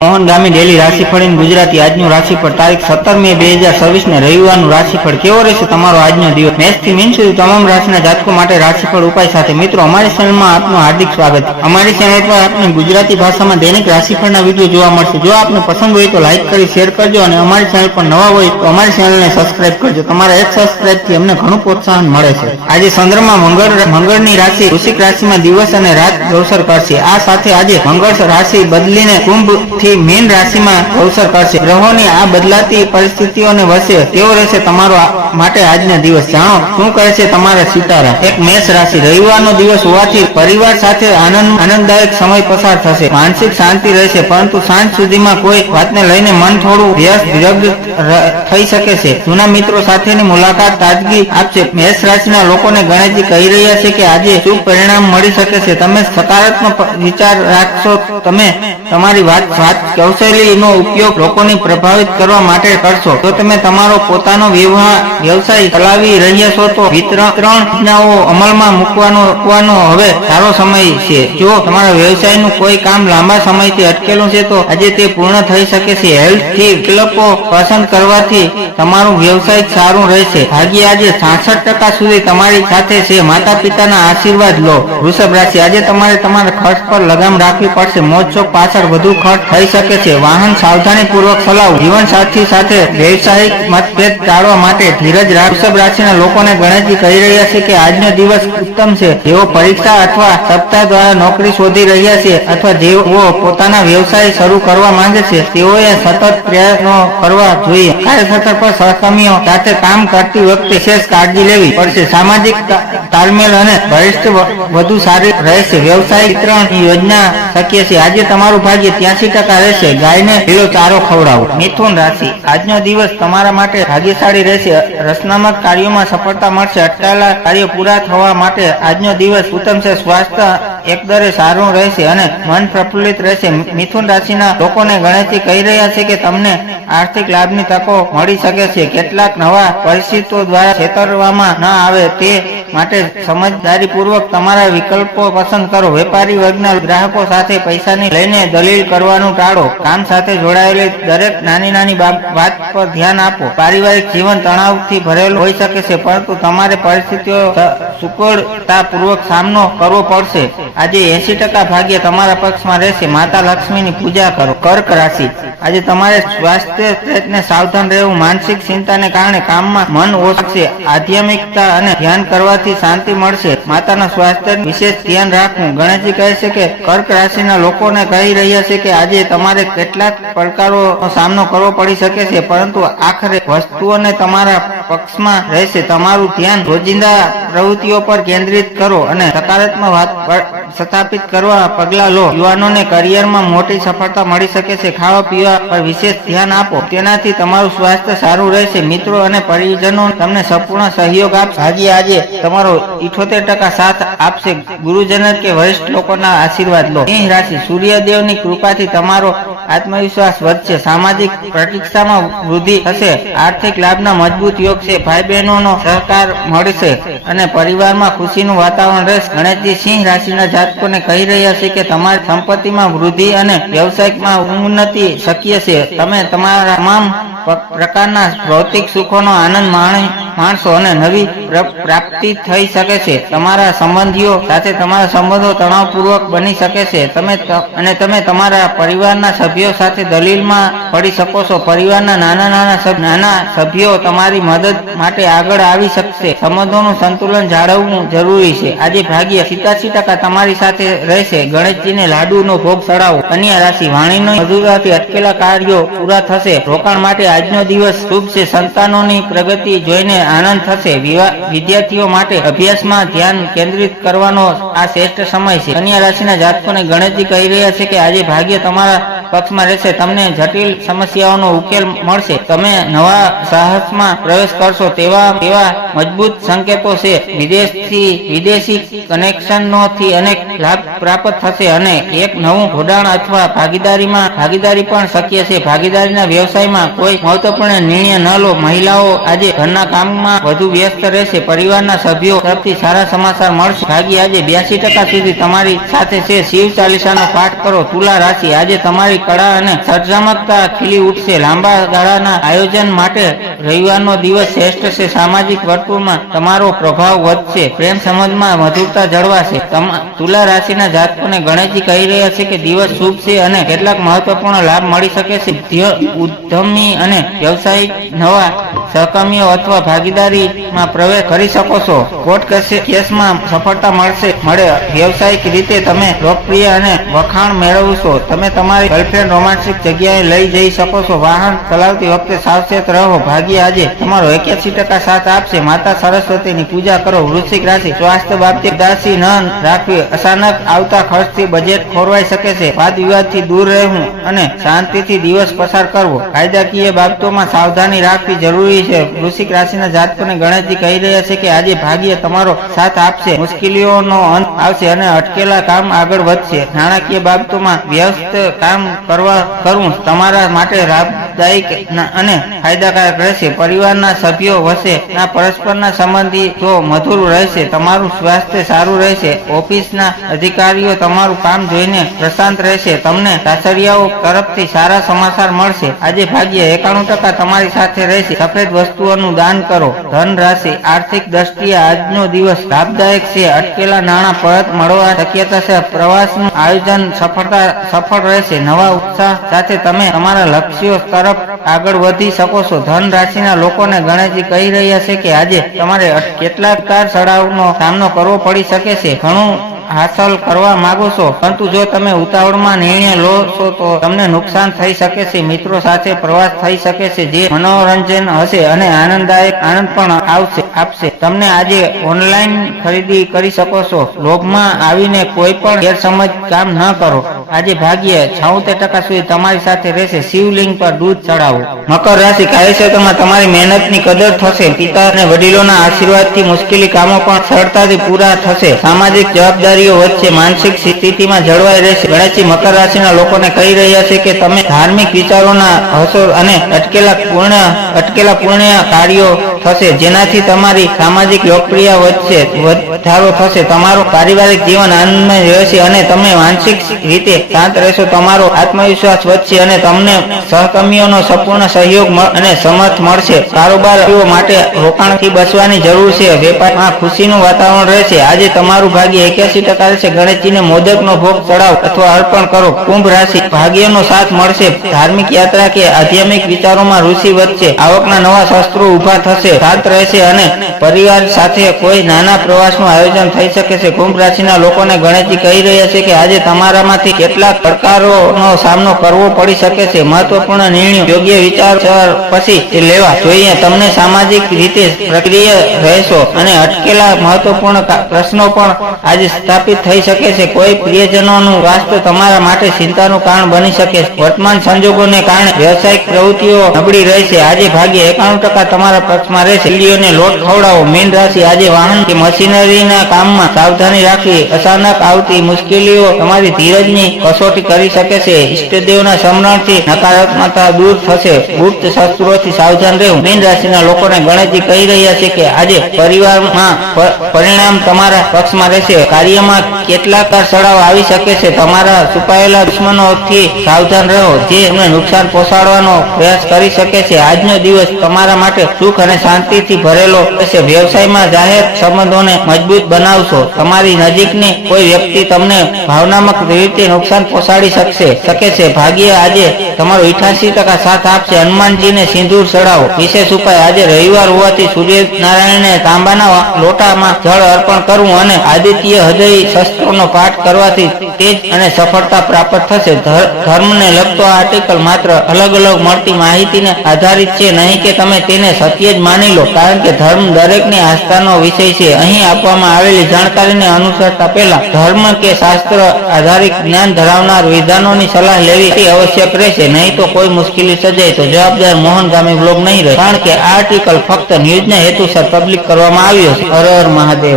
મોહન ગામી daily રાશિફળ ગુજરાતી આજનું રાશિફળ તારીખ 17 મે 2026 ને રવિવારનું રાશિફળ કેવો રહેશે તમારો આજનો દિવસ મેષ થી મીન સુધી તમામ રાશિના જાતકો માટે રાશિફળ ઉપાય સાથે મિત્રો અમારી ચેનલમાં આપનું હાર્દિક સ્વાગત છે। અમારી ચેનલ પર આપને ગુજરાતી ભાષામાં દૈનિક રાશિફળના વિડીયો જોવા મળશે। જો આપને પસંદ હોય તો લાઈક કરી શેર કરજો અને અમારી ચેનલ પર નવા હોય તો અમારી ચેનલને સબસ્ક્રાઇબ કરજો। તમારા એક સબસ્ક્રાઇબ થી અમને ઘણું પ્રોત્સાહન મળે છે। આજે ચંદ્રમાં મંગળની રાશિ વૃશ્ચિક રાશિમાં દિવસ અને રાત અવસર કરશે। આ સાથે આજે મંગળ રાશિ બદલીને કુંભ થી મીન રાશિમાં અવસર કરશે। ગ્રહોની આ બદલાતી પરિસ્થિતિઓને વચ્ચે કેવો રહેશે તમારો માટે આજનો દિવસ જાણો શું કહે છે તમારા સિતારા। એક મેષ રાશિ રવિવારનો દિવસ હોવાથી પરિવાર સાથે આનંદદાયક સમય પસાર થશે। માનસિક શાંતિ રહેશે પરંતુ સાંજ સુધીમાં કોઈ વાતને લઈને મન થોડું વ્યસ્ત થઈ શકે છે। જૂના મિત્રો સાથેની મુલાકાત તાજગી આપશે। મેષ રાશિના લોકોને ગણેશજી કહી રહ્યા છે કે આજે શુભ પરિણામ મળી શકે છે। તમે સકારાત્મક વિચાર રાખશો। તમે તમારી વાત કૌશલ્યનો ઉપયોગ લોકોને પ્રભાવિત કરવા માટે કરશો। જો તમે તમારો પોતાનો વ્યવસાય ચલાવી રહ્યા છો તો વિતરણ યોજનાઓ અમલમાં મૂકવાનો હવે સારો સમય છે। જો તમારા વ્યવસાયનું કોઈ કામ લાંબા સમયથી અટકેલું છે તો આજે તે પૂર્ણ થઈ શકે છે। હેલ્થથી વિકલ્પો પસંદ કરવાથી તમારું વ્યવસાય સારું રહેશે। ભાગ્ય આજે 66% સુધી તમારી સાથે છે। માતા પિતાના આશીર્વાદ લો। વૃષભ રાશિ આજે તમારે તમારા ખર્ચ પર લગામ રાખવી પડશે। મોજ શોખ પાછળ વધુ ખર્ચ થઈ શકે છે। વાહન સાવધાનીપૂર્વક ચલાવવું। જીવનસાથી સાથે વ્યવસાયિક મતભેદ ટાળવા માટે ધીરજ રાખ। વૃષભ રાશિના લોકોને ગણેશજી કહી રહ્યા છે કે આજનો દિવસ ઉત્તમ છે। જેઓ પરીક્ષા અથવા સપ્તાહ દ્વારા નોકરી શોધી રહ્યા છે અથવા જેઓ પોતાના વ્યવસાય શરૂ કરવા માંગે છે તેઓએ સતત પ્રયત્નો કરવા જોઈએ। કાર્યક્ષેત્ર પર સહકર્મીઓ સાથે કામ કરતી વખતે વિશેષ કાળજી લેવી પડશે। સામાજિક તાલમેલ અને ભવિષ્ય વધુ સારી રહેશે। વ્યવસાયિક વિતરણ યોજના શક્ય છે। આજે તમારું ભાગ્ય 83% રહેશે। ગાયને લીલો ચારો ખવડાવો। મિથુન રાશિ આજનો દિવસ તમારા માટે ભાગ્યશાળી રહેશે। રચનાત્મક કાર્યોમાં સફળતા મળશે। અટકાયેલા કાર્યો પૂરા થવા માટે આજનો દિવસ ઉત્તમ છે। સ્વાસ્થ્ય એકદરે સારું રહેશે અને મન પ્રફુલ્લિત રહેશે। મિથુન રાશિના લોકોને ગણેશજી કહી રહ્યા છે કે તમને આર્થિક લાભની તકો મળી શકે છે। કેટલાક નવા પરિસ્થિતિઓ દ્વારા છેતરવામાં ન આવે તે માટે સમજદારીપૂર્વક તમારા વિકલ્પો પસંદ કરો। વેપારી વર્ગના ગ્રાહકો સાથે પૈસાની લઈને દલીલ કરવાનું ટાળો। કામ સાથે જોડાયેલી દરેક નાની વાત પર ધ્યાન આપો। પારિવારિક જીવન તણાવથી ભરેલું હોઈ શકે છે પરંતુ તમારે પરિસ્થિતિઓ સગવડતાપૂર્વક સામનો કરવો પડશે। આજે 80% ભાગ્ય તમારા પક્ષમાં રહેશે। માતા લક્ષ્મીની પૂજા કરો। કર્ક રાશિ આજે તમારે સ્વાસ્થ્ય પ્રયત્ને સાવધાન રહેવું। માનસિક ચિંતાને કારણે કામમાં મન ઓછશે। આધ્યાત્મિકતા અને ધ્યાન કરવાથી શાંતિ મળશે। માતાના સ્વાસ્થ્યનું વિશેષ ધ્યાન રાખવું। ગણેશજી કહે છે કે કર્ક રાશિના લોકોને કહી રહ્યા છે કે આજે તમારે કેટલાક પડકારોનો સામનો કરવો પડી શકે છે પરંતુ આખરે વસ્તુઓને તમારા પક્ષમાં રહેશે। તમારું ધ્યાન રોજિંદા પ્રવૃત્તિઓ પર કેન્દ્રિત કરો અને સકારાત્મક વાત સ્થાપિત કરવા પગલાં લો। યુવાનોને કરિયરમાં મોટી સફળતા મળી શકે છે। ખાવા પીવા પર વિશેષ ધ્યાન આપો તેનાથી તમારું સ્વાસ્થ્ય સારું રહેશે। મિત્રો અને પરિજનો તમને સંપૂર્ણ સહયોગ આપશે। ભાગ્ય આજે તમારો 78% સાથ આપશે। ગુરુજનો કે વરિષ્ઠ લોકોના આશીર્વાદ લો। સિંહ રાશિ સૂર્યદેવની કૃપાથી તમારો આત્મવિશ્વાસ વધશે। સામાજિક પ્રતિષ્ઠામાં વૃદ્ધિ થશે। આર્થિક લાભના મજબૂત યોગ છે। ભાઈ બહેનોનો સહકાર મળશે અને પરિવારમાં ખુશીનું વાતાવરણ રહેશે। ગણેશજી સિંહ રાશિના જાતકોને કહી રહ્યા છે કે તમારી સંપત્તિમાં વૃદ્ધિ અને વ્યવસાયિકમાં ઉન્નતિ શક્ય છે। તમે તમારા તમામ પ્રકારના ભૌતિક સુખોનો આનંદ માણશો અને નવી પ્રાપ્તિ થઈ શકે છે। તમારા સંબંધીઓ સાથે તમારા સંબંધો તણાવપૂર્વક બની શકે છે। તમે તમારા પરિવારના સભ્યો સાથે દલીલમાં પડી શકો છો। પરિવારના નાના સભ્યો તમારી મદદ માટે આગળ આવી શકશે। સંબંધોનું સંતુલન જાળવવું જરૂરી છે। આજે ભાગ્ય 87% તમારી સાથે રહેશે। ગણેશજીને લાડુનો ભોગ ચડાવો। કન્યા રાશિ વાણીની મજૂરીથી અટકેલા કાર્યો પૂરા થશે। રોકાણ માટે આજનો દિવસ શુભ છે। સંતાનોની પ્રગતિ જોઈને આનંદ થશે। વિદ્યાર્થીઓ માટે અભ્યાસમાં ધ્યાન કેન્દ્રિત કરવાનો આ શ્રેષ્ઠ સમય છે। કન્યા રાશિના જાતકોને ગણેશજી કહી રહ્યા છે કે આજે ભાગ્ય તમારા પક્ષમાં રહેશે। તમને જટિલ સમસ્યાઓનો ઉકેલ મળશે। તમે નવા સાહસમાં પ્રવેશ કરશો તેવા મજબૂત સંકેતો છે। વિદેશી કનેક્શનોથી અનેક લાભ પ્રાપ્ત થશે અને એક નવું જોડાણ અથવા ભાગીદારી પણ શક્ય છે। ભાગીદારીના વ્યવસાયમાં કોઈ મહત્વપૂર્ણ નિર્ણય ન લો। મહિલાઓ આજે ઘરના કામમાં વધુ વ્યસ્ત રહેશે। પરિવારના સભ્યો તરફથી સારા સમાચાર મળશે। ભાગ્ય આજે 82% સુધી તમારી સાથે છે। શિવ ચાલીસાનો પાઠ કરો। તુલા રાશિ આજે તમારી તમારી કળા અને સર્જનાત્મકતા ખીલી ઉઠશે. લાંબા ગાળાના આયોજન માટે રવિવારનો દિવસ શ્રેષ્ઠ છે. સામાજિક વર્તુળમાં તમારો પ્રભાવ વધશે. પ્રેમ સંબંધમાં મધુરતા જળવાશે. તુલા રાશિના જાતકોને ગણેશજી કહી રહ્યા છે કે દિવસ શુભ છે અને કેટલાક મહત્વપૂર્ણ લાભ મળી શકે છે. ઉદ્યમી અને વ્યવસાયિક નવા સહકર્મીઓ અથવા ભાગીદારીમાં પ્રવેશ કરી શકો છો. કોર્ટ કેસમાં સફળતા મળે. વ્યવસાયિક રીતે તમે લોકપ્રિય અને વખાણ મેળવશો. તમે તમારી ગર્લફ્રેન્ડ રોમાન્ટિક જગ્યાએ લઈ જઈ શકો છો. વાહન ચલાવતી વખતે સાવચેત રહો. ભાગ્ય આજે તમારો 81% સાથ આપશે. માતા સરસ્વતીની પૂજા કરો. વૃશ્ચિક રાશિ, સ્વાસ્થ્ય બાબતે ઉદાસી ન રાખવી. અચાનક આવતા ખર્ચથી બજેટ ખોરવાઈ શકે છે. વાદ વિવાદથી દૂર રહેવું અને શાંતિથી દિવસ પસાર કરવો. કાયદાકીય બાબતોમાં સાવધાની રાખવી જરૂરી છે. વૃશ્ચિક રાશિના જાતકોને ગણેશજી કહી રહ્યા છે કે આજે ભાગ્ય તમારો સાથ આપશે. મુશ્કેલીઓનો અંત આવશે અને અટકેલા કામ આગળ વધશે. નાણાકીય બાબતોમાં વ્યસ્ત કામ કરવું તમારા માટે લાભદાયક અને ફાયદાકારક રહેશે. પરિવારના સભ્યો વચ્ચેના પરસ્પરના સંબંધો મધુર રહેશે. તમારું સ્વાસ્થ્ય સારું રહેશે. ઓફિસના અધિકારીઓ તમારું કામ જોઈને પ્રશાંત રહેશે. તમને સાસરિયાઓ તરફથી સારા સમાચાર મળશે. આજે ભાગ્ય 91% તમારી સાથે રહેશે. સફેદ વસ્તુઓનું દાન કરો. ધન રાશિ, આર્થિક દ્રષ્ટિએ આજનો દિવસ લાભદાયક છે. અટકેલા નાણાં પરત મળવા શક્યતા છે. પ્રવાસનું આયોજન સફળ રહેશે. નવા ઉત્સાહ સાથે તમે તમારા લક્ષ્યો તરફ આગળ વધી શકો છો. ધન રાશિના લોકોને ગણેશજી કહી રહ્યા છે કે આજે તમારે કેટલાક ચઢાવનો સામનો કરવો પડી શકે છે. ઘણું હાંસલ કરવા માંગો છો, પરંતુ જો તમે ઉતાવળમાં નિર્ણય લો છો તો તમને નુકસાન થઈ શકે છે. મિત્રો સાથે પ્રવાસ થઈ શકે છે જે મનોરંજન હશે અને આનંદ પણ આપશે. તમને આજે ઓનલાઈન ખરીદી કરી શકો છો. લોભમાં આવીને કોઈ પણ ગેરસમજ કામ ન કરો. આજે ભાગ્ય 76% સુધી તમારી સાથે રહેશે. શિવલિંગ પર દૂધ ચડાવો. મકર રાશિ, કાર્યક્ષેત્રમાં તમારી મહેનતની કદર થશે. પિતા અને વડીલોના આશીર્વાદથી મુશ્કેલી કામો પણ સરળતાથી પૂરા થશે. સામાજિક જવાબદારીઓ વચ્ચે માનસિક સ્થિતિમાં જળવાઈ રહેશે. ગણેશજી મકર રાશિના લોકોને કહી રહ્યા છે કે તમે ધાર્મિક વિચારોના હશો અને અટકેલા પુણ્ય કાર્યો થશે જેનાથી તમારી સામાજિક લોકપ્રિય વચ્ચે વધારો થશે. તમારું પારિવારિક જીવન આનંદમય રહેશે અને તમે માનસિક રીતે શાંત રહેશો. તમારો આત્મવિશ્વાસ વધશે અને તમને સહકર્મીઓનો સંપૂર્ણ સહયોગ અને સમર્થ મળશે. કારોબારીઓ માટે રોકાણથી બચવાની જરૂર છે. વેપારમાં ખુશીનું વાતાવરણ રહેશે. આજે તમારું ભાગ્ય 81% રહેશે. ગણેશજીને મોદકનો ભોગ ચડાવો અથવા અર્પણ કરો. કુંભ રાશિ, ભાગ્યનો સાથ મળશે. ધાર્મિક યાત્રા કે આધ્યાત્મિક વિચારોમાં રુચિ વધશે. આવકના નવા શસ્ત્રો ઉભા થશે. શાંત રહેશે અને પરિવાર સાથે કોઈ નાના પ્રવાસનું આયોજન થઈ શકે છે. કુંભ રાશિના લોકોને ગણેશજી કહી રહ્યા છે કે આજે તમારામાંથી કેટલાક પડકારોનો સામનો કરવો પડી શકે છે. મહત્વપૂર્ણ નિર્ણયો યોગ્ય વિચાર પછી લેવા જોઈએ. તમને સામાજિક રીતે સક્રિય રહેશો અને અટકેલા મહત્વપૂર્ણ પ્રશ્નો પણ આજે સ્થાપિત થઈ શકે છે. કોઈ પ્રિયજનોનું સ્વાસ્થ્ય તમારા માટે ચિંતાનું કારણ બની શકે છે. વર્તમાન સંજોગોને કારણે વ્યવસાયિક પ્રવૃત્તિઓ નબળી રહેશે. આજે ભાગ્ય 91% તમારા પક્ષમાં રહેશે. શિલ્ડીઓને લોટ ખવડાવો. મીન રાશિ, આજે વાહન કે મશીનરીના કામમાં સાવધાની રાખવી. અચાનક આવતી મુશ્કેલીઓ તમારી ધીરજની કસોટી કરી શકે છે. ઇષ્ટદેવના સ્મરણથી નકારાત્મકતા દૂર થશે. ગુપ્ત શસ્ત્રોથી સાવધાન રહેવું. મીન રાશિના લોકોને ગણેશજી કહી રહ્યા છે કે આજે પરિવારમાં પરિણામ તમારા પક્ષમાં રહેશે. કાર્યમાં કેટલાક ચઢાવ આવી શકે છે. તમારા છુપાયેલા દુશ્મનોથી સાવધાન રહો જે તમને નુકસાન પહોંચાડવાનો પ્રયાસ કરી શકે છે. આજનો દિવસ તમારા માટે સુખ અને શાંતિથી ભરેલો રહેશે. વ્યવસાયમાં જાહેર સંબંધોને મજબૂત બનાવશો. તમારી નજીકની કોઈ વ્યક્તિ તમને ભાવનાત્મક રીતે નુકસાન પહોંચાડી શકે છે. ભાગ્ય આજે તમારો 88% સાથ આપશે. હનુમાનજીને સિંદૂર ચડાવો. વિશેષ ઉપાય, આજે રવિવાર હોવાથી સૂર્યનારાયણને તાંબાના લોટામાં જળ અર્પણ કરવું અને આદિત્ય હૃદય શસ્ત્રોનો પાઠ કરવાથી તેજ અને સફળતા પ્રાપ્ત થશે. ધર્મને લગતો આ આર્ટિકલ માત્ર અલગ મળતી માહિતીને આધારિત છે, નહીં કે તમે તેને સત્ય જ માની લો, કારણ કે ધર્મ દરેકની આસ્થાનો વિષય છે. અહીં આપવામાં આવેલી જાણકારીને અનુસરતા પહેલા ધર્મ કે શાસ્ત્ર આધારિત જ્ઞાન ધરાવનાર વિદ્વાનોની સલાહ લેવી આવશ્યક રહેશે. નહીં તો કોઈ મુશ્કેલી સર્જાય તો જવાબદાર મોહનગામી બ્લોગ નહીં રહે, કારણ કે આ આર્ટિકલ ફક્ત ન્યૂઝના હેતુસર પબ્લિક કરવામાં આવ્યો છે. હર હર મહાદેવ.